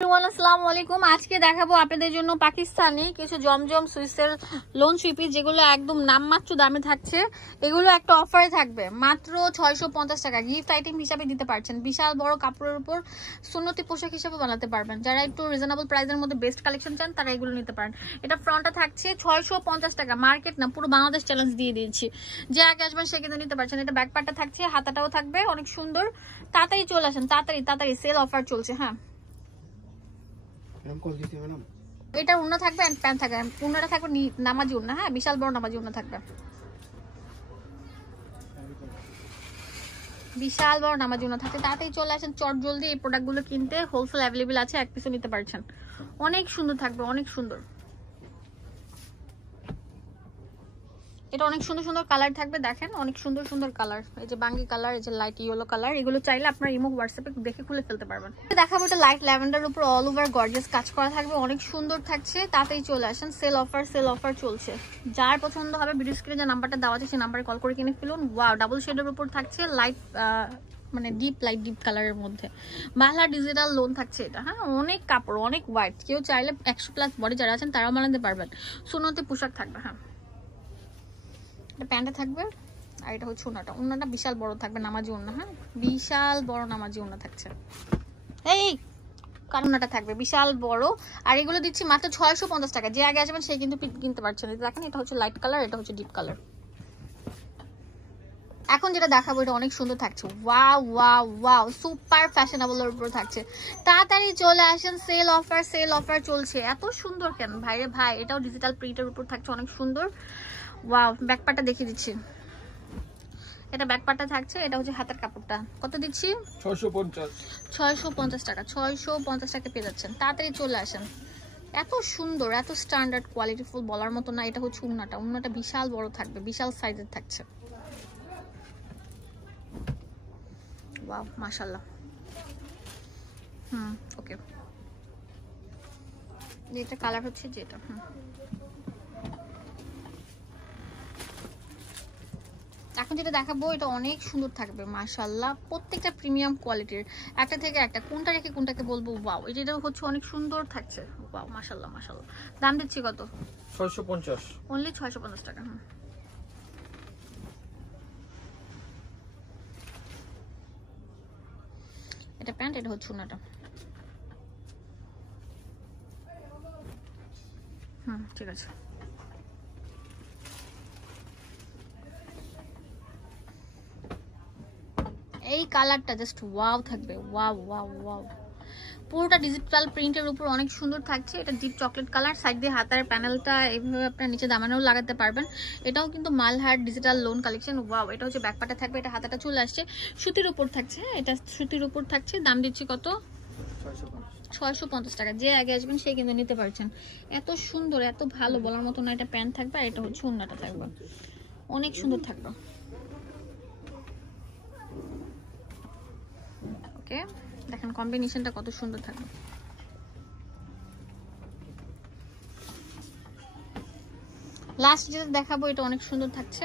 আসসালামু আলাইকুম। আজকে দেখাবো আপনাদের জন্য পাকিস্তানি কিছু জমজম সুইসের লোন থ্রি পিস, যেগুলো একদম নামমাত্র দামে থাকছে। এগুলো একটা অফারে থাকবে মাত্র 650 টাকা। গিফট আইটেম হিসাবে দিতে পারছেন। বিশাল বড় কাপড়ের উপর সুন্নতি পোশাক হিসাবে বানাতে পারবেন। যারা একটু রিজনেবল প্রাইসের মধ্যে বেস্ট কালেকশন চান তারা এগুলো নিতে পারেন। এটা ফ্রন্টটা থাকছে 650 টাকা। মার্কেট না, পুরো বাংলাদেশ চ্যালেঞ্জ দিয়ে দিয়েছি। যে আগে আসবেন সে কিন্তু নিতে পারছেন। এটা ব্যাক পার্টটা থাকছে, হাতাটাও থাকবে অনেক সুন্দর। তাড়াতাড়ি চলে আসেন, তাড়াতাড়ি সেল অফার চলছে। হ্যাঁ, এটা উন্না থাকবে, প্যান্ট থাকবে। উন্নাটা থাকবে নামাজি উন্না। হ্যাঁ, বিশাল বড় নামাজি উন্না থাকবে, বিশাল বড় নামাজি উন্না থাকবে। তাড়াতাড়ি চলে আসেন চট জলদি এই প্রোডাক্টগুলো কিনতে। হোলসেল অ্যাভেলেবেল আছে, এক পিসও নিতে পারছেন। অনেক সুন্দর থাকবে, অনেক সুন্দর। এটা অনেক সুন্দর সুন্দর কালার থাকবে, দেখেন অনেক সুন্দর সুন্দর কালার। এই যে বাঙ্গি কালার, এই যে লাইট ইয়েলো কালার, এগুলো চাইলে আপনার ইমো হোয়াটসঅ্যাপে দেখে খুলে ফেলতে পারবেন। দেখাবো এটা লাইট ল্যাভেন্ডার উপর অল ওভার গর্জিয়াস কাজ করা থাকবে, অনেক সুন্দর থাকছে। তাতেই চলে আসেন, সেল অফার চলছে। যার পছন্দ হবে ভিডিও স্ক্রিনে যে নাম্বারটা দেওয়া আছে সেই নাম্বারে কল করে কিনে ফেলুন। ওয়াও, ডাবল শেডের উপর থাকছে, লাইট মানে ডিপ কালারের মধ্যে বাংলা ডিজিটাল লোন থাকছে এটা। হ্যাঁ, অনেক কাপড়, অনেক হোয়াইট। কেউ চাইলে 100+ বডি যারা আছেন তারাও বানাতে পারবেন। সুন্নতি পোশাক থাকবে। হ্যাঁ, প্যান্টে থাকবে, আর এটা হচ্ছে উন্নাটা বিশাল বড় থাকবে, নামাজি উন্না। হ্যাঁ, বিশাল বড় নামাজি উন্না থাকছে। এই কারণটা থাকবে বিশাল বড়। আর এগুলো দিচ্ছি মাত্র 650 টাকা। যে আগে আসবেন সেই কিন্তু কিনতে পারছেন। দেখেন, এটা হচ্ছে লাইট কালার, এটা হচ্ছে ডিপ কালার। এখন যেটা দেখাবো এটা অনেক সুন্দর থাকছে। Wow wow wow, super fashionable এর উপর থাকছে। তাড়াতাড়ি চলে আসেন, সেল অফার চলছে। এত সুন্দর কেন ভাইরে ভাই? এটাও ডিজিটাল প্রিন্টের উপর থাকছে, অনেক সুন্দর। ওয়াও, ব্যাক পার্টটা দেখিয়ে দিচ্ছি। এটা ব্যাক পার্টটা থাকছে, এটা হচ্ছে হাতের কাপড়টা। কত দিচ্ছি? 650 টাকা। 650 টাকা পেয়ে যাচ্ছেন। তাড়াতাড়ি চলে আসেন। এত সুন্দর, এত স্ট্যান্ডার্ড কোয়ালিটিফুল বলার মতো না। এটা হচ্ছে উন্নাটা বিশাল বড় থাকবে, বিশাল সাইজের থাকছে। ওয়াও, মাশাআল্লাহ। ওকে, এটা কালার হচ্ছে যেটা। এখন যেটা দেখাবো এটা অনেক সুন্দর থাকবে, মাশাআল্লাহ। প্রত্যেকটা প্রিমিয়াম কোয়ালিটির, একটা থেকে একটা। কোনটা রেখে কোনটাকে বলবো? ওয়াও, এটা হচ্ছে অনেক সুন্দর থাকছে। ওয়াও, মাশাআল্লাহ। দাম দিচ্ছি কত? 650, অনলি 650 টাকা। এটা প্যান্ট, এটা হচ্ছে উন্নাটা। ঠিক আছে। এই কালারটা জাস্ট ওয়াও থাকবে, ওয়াও ওয়াও ওয়াও। পুরোটা ডিজিটাল প্রিন্টের উপর অনেক সুন্দর থাকছে। এটা ডিপ চকলেট কালার। সাইড দিয়ে হাতার প্যানেলটা এইভাবে আপনার নিচে দামানেও লাগাতে পারবেন। এটাও কিন্তু Malhar digital loan collection. Wow, এটা হচ্ছে ব্যাকপার্টে থাকবে, এটা হাতাটা চলে আসছে, সুতির উপর থাকছে। এটা সুতির উপর থাকছে। দাম দিচ্ছি কত? 650 টাকা। যে আগে আসবেন সে কিন্তু নিতে পারছেন। এত সুন্দর, এত ভালো বলার মতো না। এটা প্যান্ট থাকবে, আর এটা হচ্ছে ওন্নাটা থাকবে, অনেক সুন্দর থাকবে। ওকে, দেখেন কম্বিনেশনটা কত সুন্দর থাকবে। লাস্ট যেটা দেখাবো এটা অনেক সুন্দর থাকছে।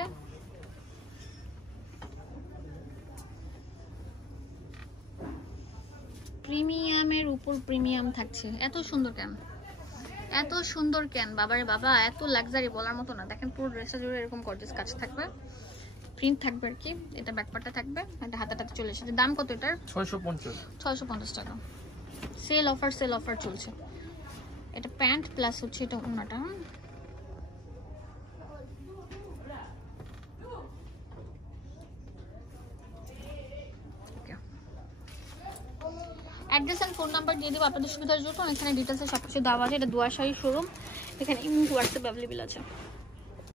প্রিমিয়ামের উপর প্রিমিয়াম থাকছে। এত সুন্দর কেন বাবারে বাবা, এত লাক্সারি বলার মতো না। দেখেন পুরো ড্রেসটা জুড়ে এরকম গর্জিয়াস কাজ থাকবে, প্রিন্ট থাকবে আর কি। এটা ব্যাকপার্টটা থাকবে, এটা হাতাটাতে চলে এসেছে। দাম কত এটার? 650 টাকা। সেল অফার চলছে। এটা প্যান্ট প্লাস হচ্ছে এটা ওন্নাটা। অ্যাড্রেস এন্ড ফোন নাম্বার দিয়ে দিব আপনাদের সুবিধার জন্য। এখানে ডিটেলসে সবকিছু দেওয়া আছে। এটা দুয়াশাহী শোরুম। এখানে ইমো হোয়াটসঅ্যাপ অ্যাভেলেবেল আছে।